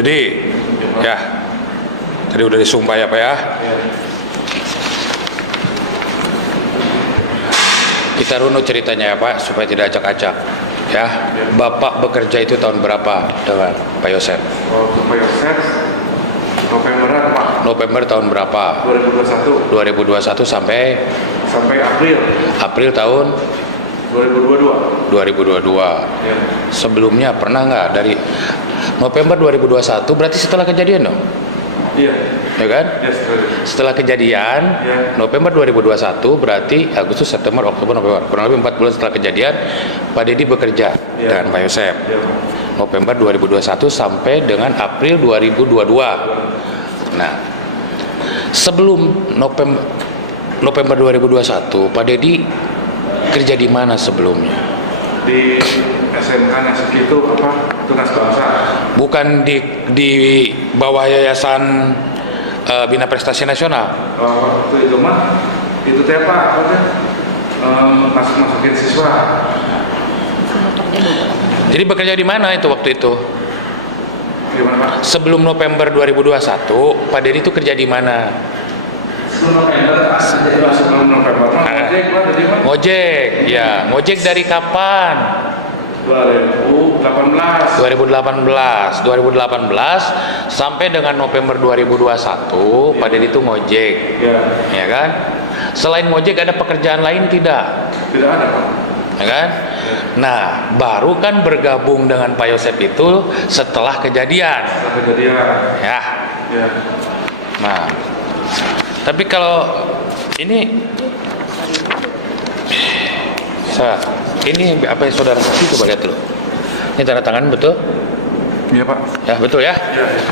Dedi, ya, tadi udah disumpah ya Pak ya. Kita runut ceritanya ya Pak, supaya tidak acak-acak. Ya, Bapak bekerja itu tahun berapa dengan Pak Yosef? Pak Yosef, Novemberan Pak. November tahun berapa? 2021. 2021 sampai April. April tahun 2022. 2022. Ya. Sebelumnya pernah nggak dari November 2021 berarti setelah kejadian dong? Iya. Ya kan? Ya, Setelah kejadian, ya. November 2021 berarti Agustus, September, Oktober, November. Kurang lebih 4 bulan setelah kejadian, Pak Dedi bekerja dengan Pak Yosef. Ya. November 2021 sampai dengan April 2022. Nah, sebelum November 2021, Pak Dedi kerja di mana sebelumnya? Di SMK Nasuki itu apa? Tunas bangsa. Bukan di bawah Yayasan Bina Prestasi Nasional. Waktu itu mah itu teh Pak, apa teh? Masukin siswa. Jadi bekerja di mana itu waktu itu? Gimana Pak? Sebelum November 2021, Pak Dedi itu kerja di mana? Sebelum November mah ngojek Pak, jadi mah Ngojek, ya. Ngojek dari kapan? 2018. 2018 sampai dengan November 2021, Pak Dedi itu ngojek, Ya. ya kan? Selain ngojek ada pekerjaan lain tidak? Tidak ada Pak. Ya kan? Nah, baru kan bergabung dengan Pak Yosef itu setelah kejadian. Setelah kejadian. Ya. Ya. Nah, tapi kalau ini ini apa yang saudara saksi, coba lihat dulu. Ini tanda tangan betul? Iya Pak. Ya, betul ya. Iya. Ya.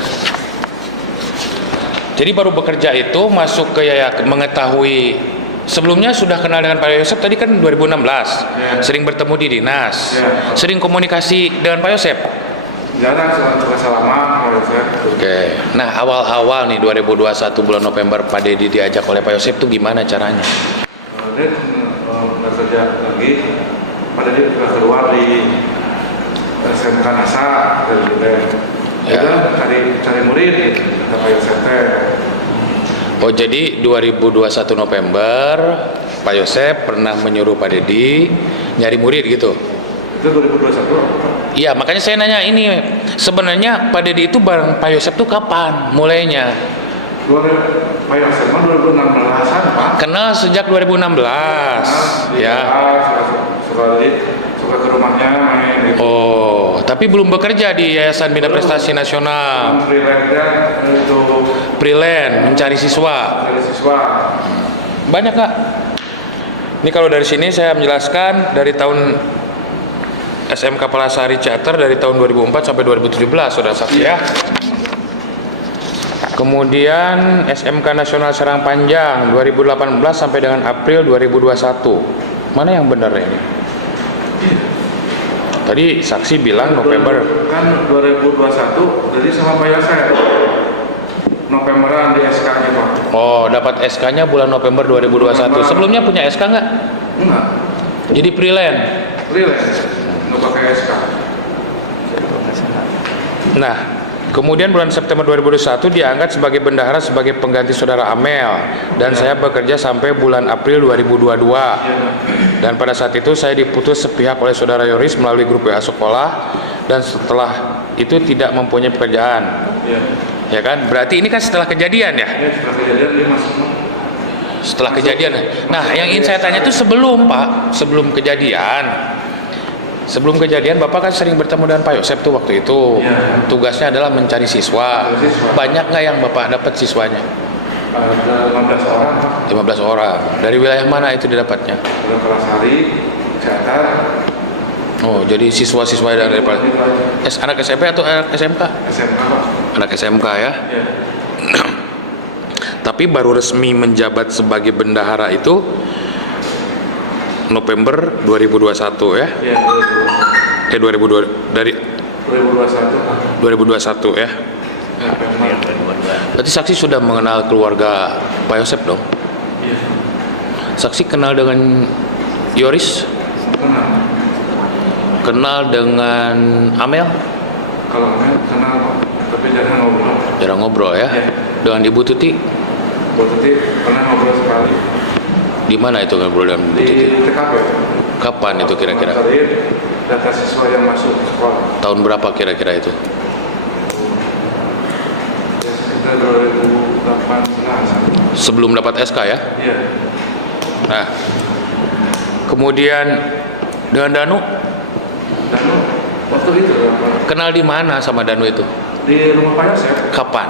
Jadi baru bekerja itu masuk ke mengetahui, sebelumnya sudah kenal dengan Pak Yosef tadi kan 2016. Ya. Sering bertemu di dinas. Ya. Sering komunikasi dengan Pak Yosef. Jarang suka salaman Pak Yosef. Oke. Nah, awal-awal nih 2021 bulan November Pak Dedi diajak oleh Pak Yosef tuh gimana caranya? Dia nggak kerja lagi. Pada dia sudah keluar di SMK NASA dari Ya. Udah cari murid kata Pak Yosef teh. Oh, jadi 2021 November Pak Yosef pernah menyuruh Pak Dedi nyari murid gitu. Itu 2021 apa? Iya, makanya saya nanya ini, sebenarnya Pak Dedi itu bareng Pak Yosef tuh kapan mulainya? Pak Yosef mah 2016-an Pak. Kenal sejak 2016. Ya. Suka ke rumahnya main. Oh, tapi belum bekerja di Yayasan Bina Prestasi Nasional. Freelance-nya itu Freelance, mencari siswa. dari siswa. Banyak Kak. Ini kalau dari sini saya menjelaskan dari tahun SMK Palasari Charter dari tahun 2004 sampai 2017 sudah saksi ya. Kemudian SMK Nasional Serang Panjang 2018 sampai dengan April 2021. Mana yang benar ini? Tadi saksi bilang November. Kan 2021 jadi sama Pak Yosef. Novemberan di SK-nya Pak. Oh, dapat SK-nya bulan November 2021. Sebelumnya punya SK nggak? Enggak. Jadi freelance. Freelance. Nggak pakai SK. Nah, kemudian bulan September 2021 diangkat sebagai bendahara sebagai pengganti saudara Amel, dan saya bekerja sampai bulan April 2022. Dan pada saat itu saya diputus sepihak oleh saudara Yoris melalui grup WA sekolah, dan setelah itu tidak mempunyai pekerjaan. Iya. Ya kan? Berarti ini kan setelah kejadian ya? Ya, setelah kejadian dia masuk. Setelah kejadian. Nah, yang ingin saya tanya itu sebelum Pak, sebelum kejadian. Sebelum kejadian Bapak kan sering bertemu dengan Pak Yosef tuh waktu itu. Ya. Tugasnya adalah mencari siswa. Banyak nggak yang Bapak dapat siswanya? Ada 15 orang Pak. 15 orang. Dari wilayah mana itu didapatnya? Ada Palasari, Jatar, Oh, jadi siswa-siswa dari anak SMP atau anak SMK? SMK Pak. Anak SMK ya. Ya. Tapi baru resmi menjabat sebagai bendahara itu November 2021 ya. Ya, 2002 dari 2021 Pak. 2021 ya. November. Berarti saksi sudah mengenal keluarga Pak Yosef dong? Iya. Saksi kenal dengan Yoris? Kenal. Kenal dengan Amel? Kalau kenal Pak, tapi Jarang ngobrol ya? Ya. Dengan Ibu Tuti? Bu Tuti pernah ngobrol sekali Di mana itu ngobrol dengan Ibu di Tuti? TKP. Kapan itu kira-kira? Nganterin data siswa yang masuk ke sekolah. Tahun berapa kira-kira itu? Ya sekitar 2018. Sebelum dapat SK ya? Iya. Nah, kemudian dengan Danu, Dan waktu itu apa? kenal di mana sama Danu itu? Di rumah Pak Yosef. Kapan?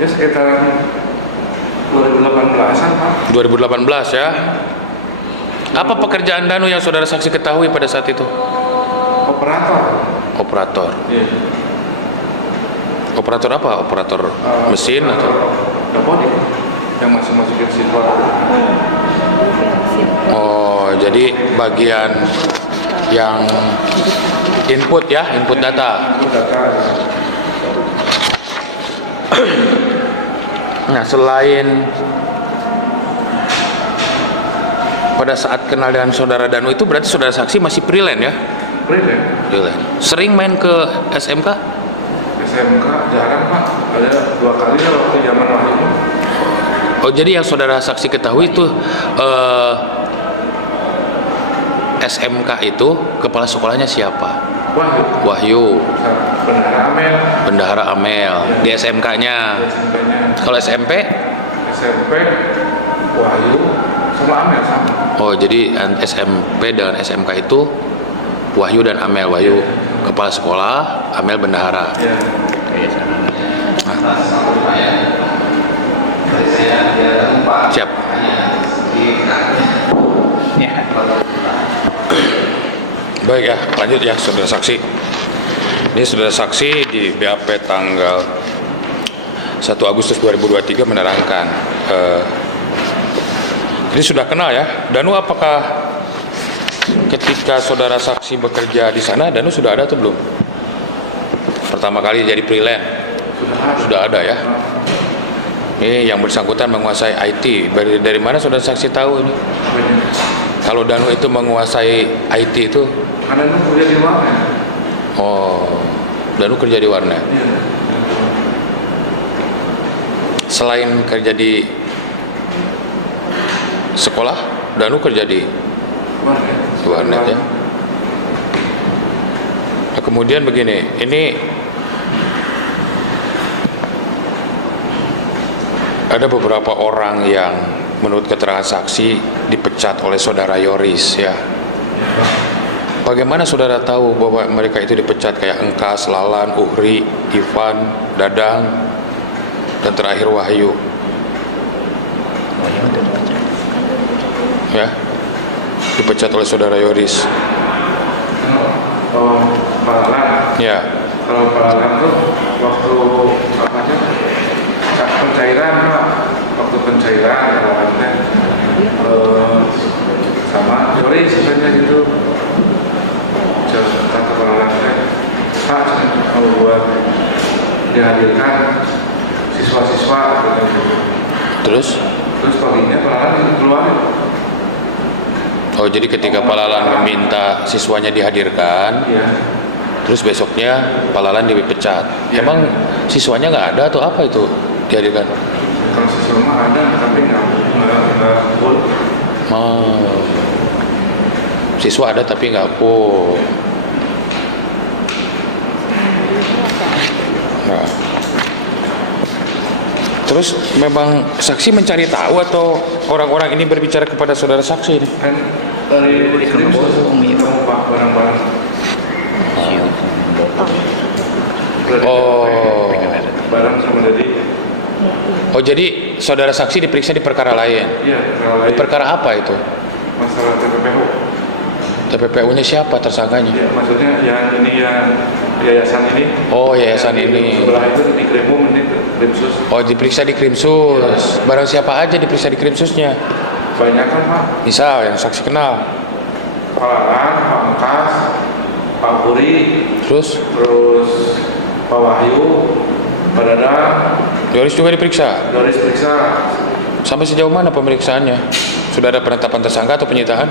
Ya sekitar 2018an Pak. 2018 ya? Apa pekerjaan Danu yang saudara saksi ketahui pada saat itu? Operator. Operator. Iya. Operator apa? Operator mesin atau? Dapodik yang masuk-masukin siswa. Oh, jadi bagian yang input ya, input data. Itu data. Nah, selain pada saat kenal dengan saudara Danu itu berarti saudara saksi masih freelance ya? Freelance. Freelance. Sering main ke SMK? SMK jarang Pak. Ada 2 kali lah waktu zaman Wahyu. Oh, jadi yang saudara saksi ketahui itu SMK itu kepala sekolahnya siapa? Wahyu. Wahyu, Bendahara Amel. Bendahara Amel di SMK-nya. SMK-nya. Kalau SMP? SMP Wahyu sama Amel sama. Oh, jadi SMP dengan SMK itu Wahyu dan Amel. Wahyu kepala sekolah, Amel bendahara. Ya. Siap. Baik ya, lanjut ya saudara saksi. Ini saudara saksi di BAP tanggal 1 Agustus 2023 menerangkan. Ini sudah kenal ya. Danu, apakah ketika saudara saksi bekerja di sana, Danu sudah ada atau belum? Pertama kali jadi freelance. Sudah ada ya. Ini yang bersangkutan menguasai IT. Dari mana saudara saksi tahu ini? Kalau Danu itu menguasai IT itu? Karena itu kerja di mana? Oh, Danu kerja di warnet. Iya. Selain kerja di sekolah, Danu kerja di warnet ya. Nah, kemudian begini, ini ada beberapa orang yang menurut keterangan saksi dipecat oleh saudara Yoris ya. Bagaimana saudara tahu bahwa mereka itu dipecat, kayak Engkas, Lalan, Uhri, Ivan, Dadang, dan terakhir Wahyu? Ya, dipecat oleh saudara Yoris. Oh, Palalan. Ya, Kalau Palalan tuh waktu apa aja? Pencairan Pak. Waktu pencairan Palalan sama Yoris sebenarnya gitu. Kata Palalan Pak, kalau buat dihadirkan siswa-siswa gitu. terus? Terus paginya Palalan keluarin. Oh, jadi ketika Palalan meminta siswanya dihadirkan, Iya. terus besoknya Palalan dipecat. Ya. Emang siswanya nggak ada atau apa itu dihadirkan? Kalau siswa mah ada, tapi nggak full. Oh, siswa ada tapi nggak full. Nah, terus memang saksi mencari tahu atau orang-orang ini berbicara kepada saudara saksi ini? Kan dari krim Pak barang-barang. Oh. Barang sama dari. Oh, jadi saudara saksi diperiksa di perkara lain. Iya, kalau lain Perkara apa itu? masalah TPPU. TPPU-nya siapa tersangkanya? Ya, maksudnya yang ini yang yayasan ini. Oh, yayasan Yang ini. Sebelah itu di Krimum, ini Krimsus. Oh, diperiksa di Krimsus. Barang siapa aja diperiksa di Krimsusnya? Banyak kan Pak. Misal yang saksi kenal. Palalan, Pak Engkas, Pak Puri, Terus terus Pak Wahyu, Pak Dadang, Yoris juga diperiksa. Yoris periksa. Sampai sejauh mana pemeriksaannya? Sudah ada penetapan tersangka atau penyitaan?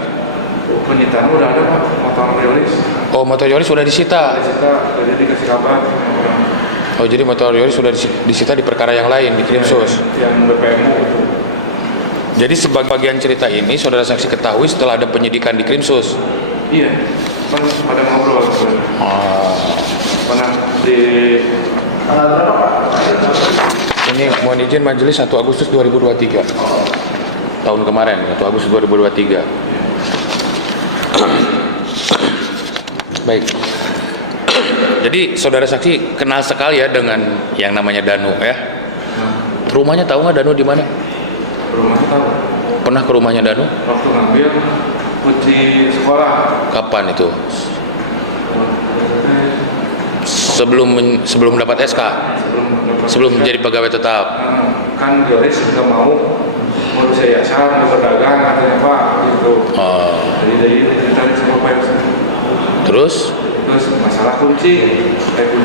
Penyitaan udah ada Pak, motor Yoris. Oh, motor Yoris sudah disita. Kita udah jadi kasih kabar sama orang. Oh, jadi motor Yoris sudah disita di perkara yang lain di Krimsus. Yang BPMU itu. Jadi sebagian cerita ini saudara saksi ketahui setelah ada penyidikan di Krimsus. Iya, kan pada ngobrol sebenarnya. Pernah di tanggal berapa Pak? Ini mohon izin majelis 1 Agustus 2023. Tahun kemarin, 1 Agustus 2023. Baik. Jadi saudara saksi kenal sekali ya dengan yang namanya Danu ya. Rumahnya tahu nggak Danu di mana? Rumahnya tahu. Pernah ke rumahnya Danu? Waktu ngambil kunci sekolah. Kapan itu? Sebelum dapat SK? Sebelum menjadi pegawai tetap? Kan Yoris juga mau ngurus yayasan, mau berdagang, katanya Pak, gitu. Jadi diceritain sama Pak Yoris. Terus masalah kunci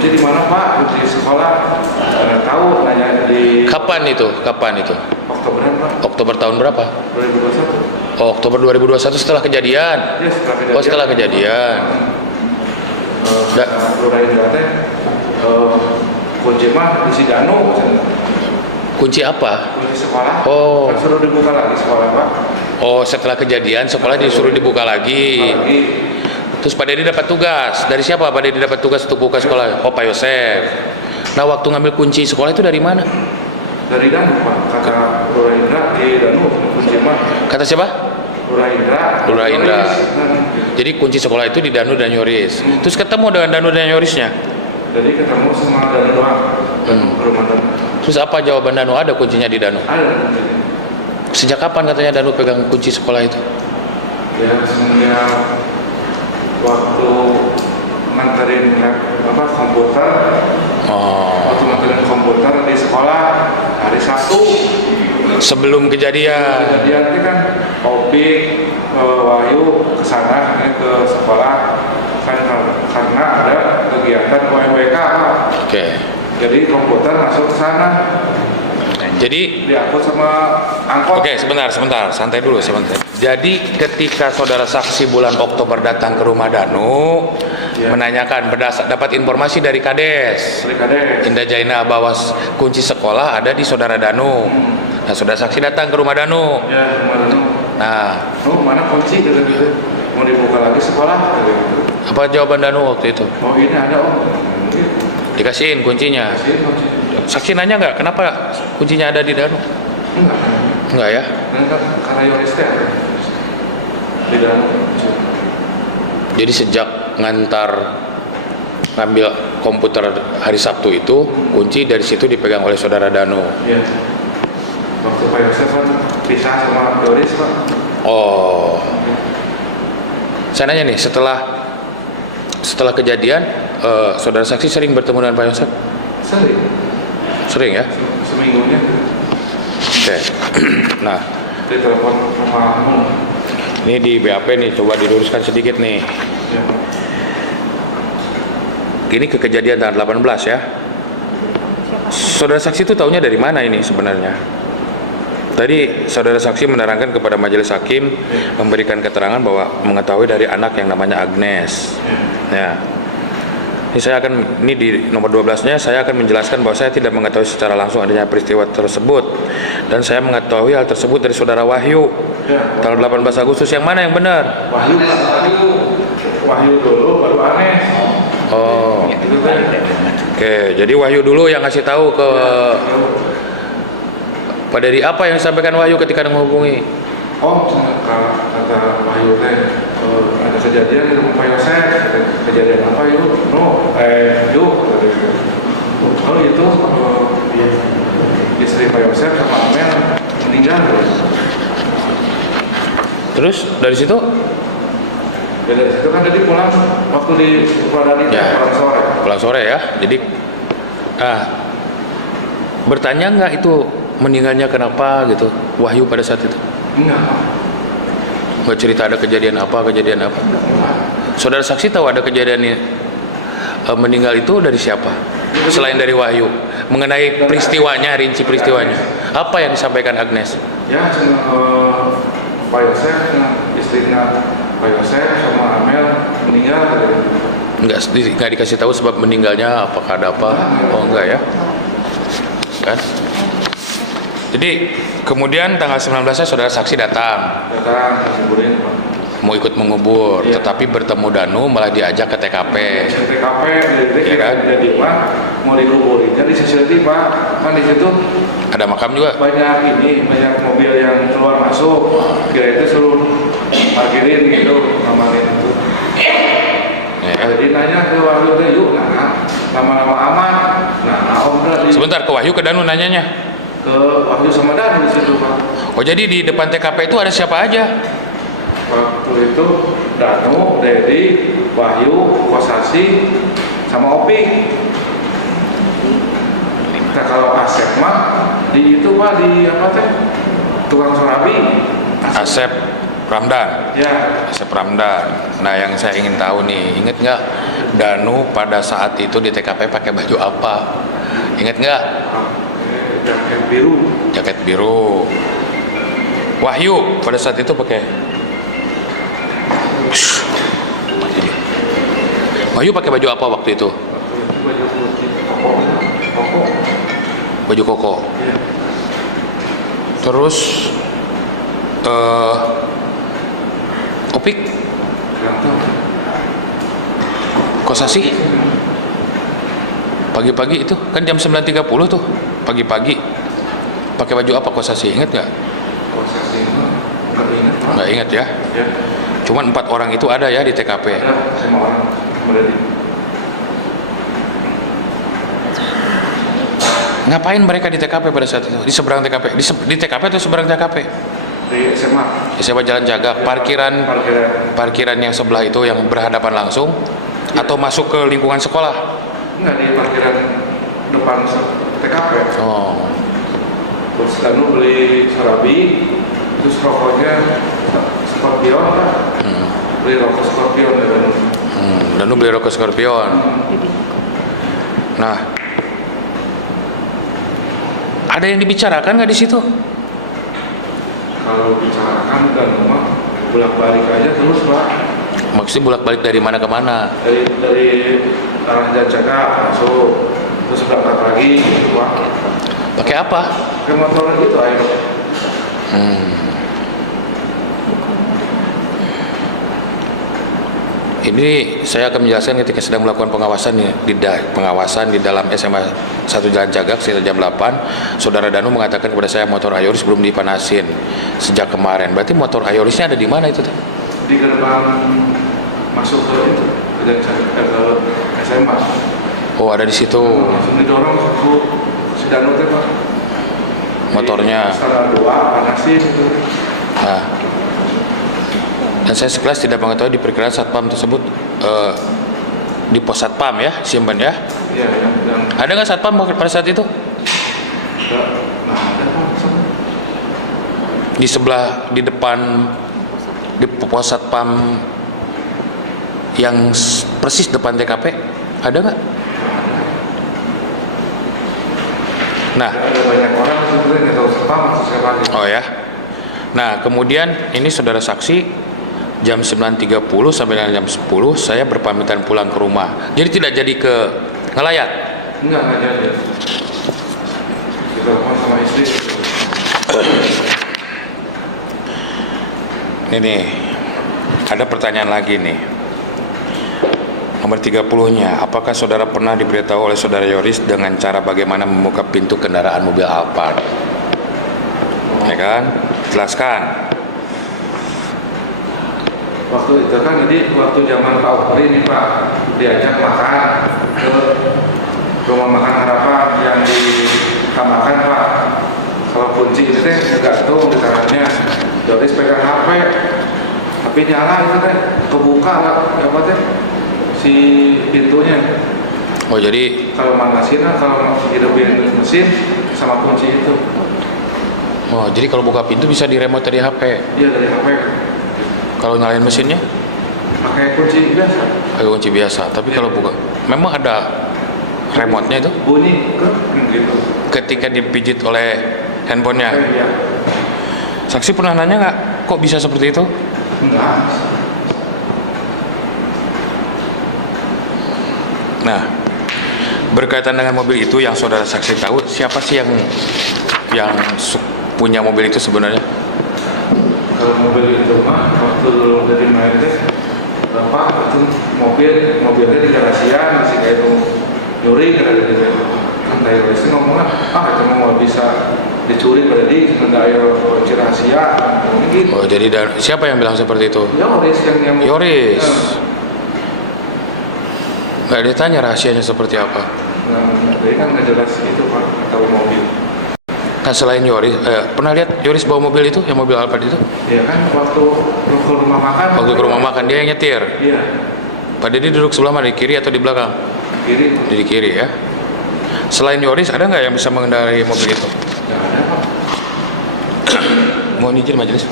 di mana Pak? Kunci sekolah. Nggak tahu, nanya di. Kapan itu? Oktoberan Pak. Oktober tahun berapa? 2021. Oh, Oktober 2021 setelah kejadian. Iya, setelah kejadian. Oh, setelah kejadian. Lurah Indra teh kunci mah di si Danu. Kunci apa? Kunci sekolah. Oh. Kan suruh dibuka lagi sekolah Pak. Oh, setelah kejadian sekolah disuruh dibuka lagi. Terus Pak Dedi dapat tugas. Dari siapa Pak Dedi dapat tugas untuk buka sekolah? Oh, Pak Yosef. Nah, waktu ngambil kunci sekolah itu dari mana? Dari Danu Pak. Kata Lurah Indra di Danu kunci mah. Kata siapa? Lurah Indra. Jadi kunci sekolah itu di Danu dan Yoris. Terus ketemu dengan Danu dan Yorisnya? Jadi ketemu sama Danu doang. Ke rumah Danu. Terus apa jawaban Danu? Ada kuncinya di Danu? Ada. Sejak kapan katanya Danu pegang kunci sekolah itu? Ya semenjak waktu nganterin komputer. Waktu nganterin komputer di sekolah hari Sabtu. Sebelum kejadian. Kejadian itu kan Opik, Wahyu ke sana ke sekolah kan karena ada kegiatan UMWK Pak. Oke. Jadi komputer masuk ke sana. Jadi diangkut sama angkot. Oke, sebentar, santai dulu sebentar. Jadi ketika saudara saksi bulan Oktober datang ke rumah Danu, menanyakan dapat informasi dari Kades. Indah Jaina bahwa kunci sekolah ada di saudara Danu. Nah, saudara saksi datang ke rumah Danu. Ya, rumah Danu. Nah, mana kunci gitu. Mau dibuka lagi sekolah gitu. Apa jawaban Danu waktu itu? Oh, ini ada Om. Dikasihin kuncinya. Saksi nanya nggak kenapa kuncinya ada di Danu? Enggak ya? Karena Yoris teh di Danu. Jadi sejak ngambil komputer hari Sabtu itu, kunci dari situ dipegang oleh saudara Danu. Iya. Waktu Pak Yosef kan pisah sama Yoris Pak. Oh. Saya nanya nih, setelah kejadian, saudara saksi sering bertemu dengan Pak Yosef? Sering ya? Seminggunya. Oke. Nah, di telepon sama ini di BAP nih, coba diluruskan sedikit nih. Ya. Ini kejadian tanggal 18 ya. Saudara saksi itu taunya dari mana ini sebenarnya? Tadi saudara saksi menerangkan kepada majelis hakim, memberikan keterangan bahwa mengetahui dari anak yang namanya Agnes. Ya. Ini di nomor 12-nya saya akan menjelaskan bahwa saya tidak mengetahui secara langsung adanya peristiwa tersebut dan saya mengetahui hal tersebut dari saudara Wahyu. Tanggal 18 Agustus yang mana yang benar? Wahyu dulu baru Agnes. Oh. Oke, jadi Wahyu dulu yang ngasih tahu ke Pak Dedi. Apa yang disampaikan Wahyu ketika menghubungi? Oh, kata Wahyu teh ada kejadian di rumah Pak Yosef. Kejadian apa yuk? Yuk. Oh itu istri Pak Yosef sama Amel meninggal. Terus dari situ? Ya, dari situ kan tadi pulang waktu di Pradani pulang sore ya. Jadi bertanya nggak itu meninggalnya kenapa gitu Wahyu pada saat itu? Nggak cerita ada kejadian apa? Saudara saksi tahu ada kejadian ini, meninggal itu dari siapa? Selain dari Wahyu, mengenai peristiwanya, rinci peristiwanya, apa yang disampaikan Agnes? Ya, Pak Yosef, istrinya Pak Yosef sama Amel meninggal. Nggak dikasih tahu sebab meninggalnya, apakah ada apa? Oh enggak ya, kan? Jadi kemudian tanggal 19-nya saudara saksi datang kuburin Pak. mau ikut mengubur, Iya. tetapi bertemu Danu malah diajak ke TKP. TKP dari Iya kan? jadi Pak mau dikuburin jadi sesuatu Pak, kan di situ Ada makam juga. banyak mobil yang keluar masuk, kira itu suruh parkirin gitu, ngamarin itu. Ya. Jadi nanya ke Wahyu teh, yuk nama-nama aman. Om udah Sebentar, ke Wahyu ke Danu nanyanya. ke Wahyu sama Danu di situ Pak. Oh jadi di depan TKP itu ada siapa aja? Waktu itu Danu, Dedi, Wahyu, Kosasi, sama Opi. Nah kalau Asep mah di itu Pak, di apa teh? Tukang surabi. Asep Ramdan. Ya, Asep Ramdan. Nah yang saya ingin tahu nih, inget nggak Danu pada saat itu di TKP pakai baju apa? Inget nggak? jaket biru. Jaket biru. Wahyu pada saat itu pakai. Shh. Wahyu pakai baju apa waktu itu? Baju putih, koko. Baju koko. Ya. Terus Opik, Kosasi. Pagi-pagi itu kan jam 9.30 tuh. Pagi-pagi pakai baju apa Kosasi? Ingat nggak? Kosasi itu nggak ingat Pak. Nggak ingat ya. Ya, Cuman 4 orang itu ada ya di TKP. ada 5 orang berarti. Ngapain mereka di TKP pada saat itu? Di seberang TKP? Di TKP atau seberang TKP? Di SMA. SMA Jalan Jagak, Parkiran. parkiran yang sebelah itu yang berhadapan langsung, atau masuk ke lingkungan sekolah? Enggak, di parkiran depan TKP. Oh, Terus Danu beli surabi, terus rokoknya Scorpion Pak. Beli rokok Scorpion ya Danu. Danu beli rokok Scorpion. Nah, ada yang dibicarakan nggak di situ? Kalau bicarakan Danu mah bolak-balik aja terus Pak. Maksudnya bolak-balik dari mana ke mana? Dari arah Jancaka masuk, terus berangkat lagi gitu Pak. Pakai apa? Ke motor itu ayo. Ini saya akan menjelaskan ketika sedang melakukan pengawasan pengawasan di dalam SMA 1 Jalan Jagak sekitar jam 8, saudara Danu mengatakan kepada saya motor Ayoris belum dipanasin sejak kemarin. Berarti motor Ayorisnya ada di mana itu? Di gerbang masuk ke itu, ke Jancaka, ke SMA. Oh, ada di situ Langsung didorong ke si Danu teh Pak. motornya. Salah 2 panasin itu. Nah, dan saya sekelas tidak mengetahui di perkiraan satpam tersebut di pos satpam ya, simpan ya. Iya, yang Ada nggak satpam pada saat itu? enggak. Nah, ada Pak. Di sebelah, di depan, di pos satpam yang persis depan TKP, ada nggak? Nah, Ada banyak orang sebetulnya nggak tahu siapa lagi. oh ya. Nah, kemudian ini saudara saksi jam 9.30 sampai dengan jam 10 saya berpamitan pulang ke rumah. Jadi tidak jadi ke ngelayat. Enggak jadi. Kita telepon sama istri. Ini ada pertanyaan lagi nih. Nomor 30-nya, apakah saudara pernah diberitahu oleh saudara Yoris dengan cara bagaimana membuka pintu kendaraan mobil Alphard? Ya kan? Jelaskan. Waktu itu kan jadi waktu zaman Pak Ukri ini Pak diajak makan ke rumah makan Harapan yang di Kamakan Pak. Kalau kunci itu teh tergantung di tangannya. Yoris pegang HP, tapi nyala itu teh kebuka lah, apa teh si pintunya. Oh jadi, Kalau manasin, kalau hidupin mesin sama kunci itu. oh jadi kalau buka pintu bisa di remote dari HP. Iya dari HP. Kalau nyalain mesinnya, Pakai kunci biasa. pakai kunci biasa. Tapi kalau buka, memang ada remote-nya itu. Bunyi gitu. Ketika dipijit oleh handphonenya. Iya. Saksi pernah nanya nggak, kok bisa seperti itu? Enggak. Nah, berkaitan dengan mobil itu yang saudara saksi tahu, siapa sih punya mobil itu sebenarnya? Kalau mobil itu mah waktu dari main teh bapak itu mobilnya di garasian masih kayak itu nyuri kira gitu. Kan dari itu ngomongnya itu mau bisa dicuri berarti nggak ada kunci rahasia gitu. Oh, jadi siapa yang bilang seperti itu? Yoris yang Yoris. Nggak ditanya rahasianya seperti apa. Nah, jadi kan nggak jelas itu pak tahu mobil. Nah, selain Yoris, pernah lihat Yoris bawa mobil itu, yang mobil Alphard itu? Ya kan waktu ke rumah makan. Waktu ke rumah makan dia yang nyetir. Iya. Pak Dedi duduk sebelah mana, di kiri atau di belakang? Kiri. Di kiri ya. Selain Yoris, ada nggak yang bisa mengendarai mobil itu? Nggak ada pak. Mohon izin majelis.